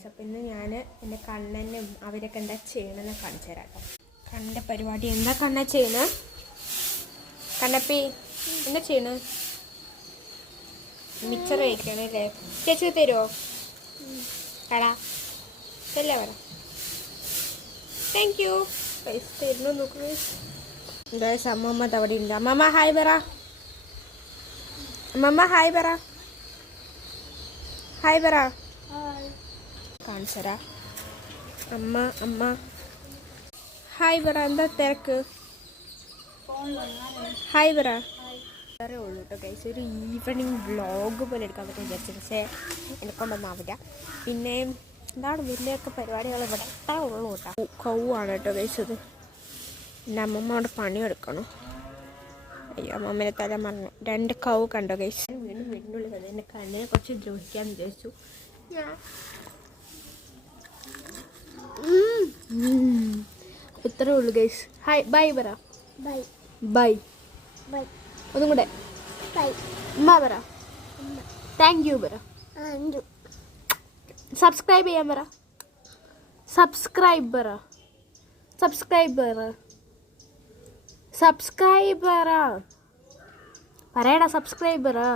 Guys. അപ്പം ഇന്ന് ഞാൻ എൻ്റെ കണ്ണനും അവരൊക്കെ എന്താ ചെയ്യണമെന്ന് കാണിച്ചു തരാം കേട്ടോ. കണ്ണൻ്റെ പരിപാടി എന്താ കണ്ണ ചെയ്യണേ? കണ്ണപ്പി എന്താ ചെയ്യണേ? മിക്സർ കഴിക്കണല്ലേ? ചേച്ചി തരുമോ? കടാ ചെല്ല പറ. താങ്ക് യു പൈസ തരുന്നു. നോക്കൂ ഗൈസ്, അമ്മമ്മ അവിടെ ഉണ്ട്. അമ്മമ്മ ഹായ് പറ. അമ്മമ്മ ഹായ് പറ. ഹായ് പറ. കാണിച്ചരാ അമ്മ. അമ്മ ഹായ് പറ. എന്താ തിരക്ക്? ഹായ് പറ. അത്രേ ഉള്ളൂ കേട്ടോ ഗൈസ്. ഒരു ഈവനിങ് വ്ളോഗ് പോലെ എടുക്കാൻ പറ്റും വിചാരിച്ചു, പക്ഷേ എനിക്കൊണ്ടൊന്നാവില്ല. പിന്നെ എന്താണ് വലിയൊക്കെ പരിപാടികൾ ഇവിടെ എത്ര ഉള്ളൂ കേട്ടോ. കൗവാണ് കേട്ടോ ഗൈസ് ഇത്. എൻ്റെ അമ്മമ്മ അവിടെ പണിയെടുക്കണം. അയ്യോ, അമ്മമ്മേനെ തല മറന്നു. 2 കൗ കണ്ടോ ഗൈസ്. വീണ്ടും വീടിനുള്ളിൽ വന്നത് എൻ്റെ കണ്ണിനെ കുറച്ച് ദ്രോഹിക്കാമെന്ന് വിചാരിച്ചു ഞാൻ. ഇത്രേ ഉള്ളൂ ഗൈസ്. ഹായ് ബൈ പറ. Bye bye bye. ഒന്നും കൂടെ ബൈ. ഉമ്മ പറ. താങ്ക് യു പറ. സബ്സ്ക്രൈബ് ചെയ്യാൻ പറ. സബ്സ്ക്രൈബ് പറ. സബ്സ്ക്രൈബർ സബ്സ്ക്രൈബറാ പറയടാ. സബ്സ്ക്രൈബറാ.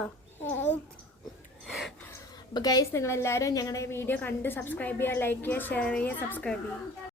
അപ്പോൾ ഗൈസ്, നിങ്ങളെല്ലാവരും ഞങ്ങളുടെ വീഡിയോ കണ്ട് സബ്സ്ക്രൈബ് ചെയ്യുക, ലൈക്ക് ചെയ്യുക, ഷെയർ ചെയ്യുക, സബ്സ്ക്രൈബ് ചെയ്യുക.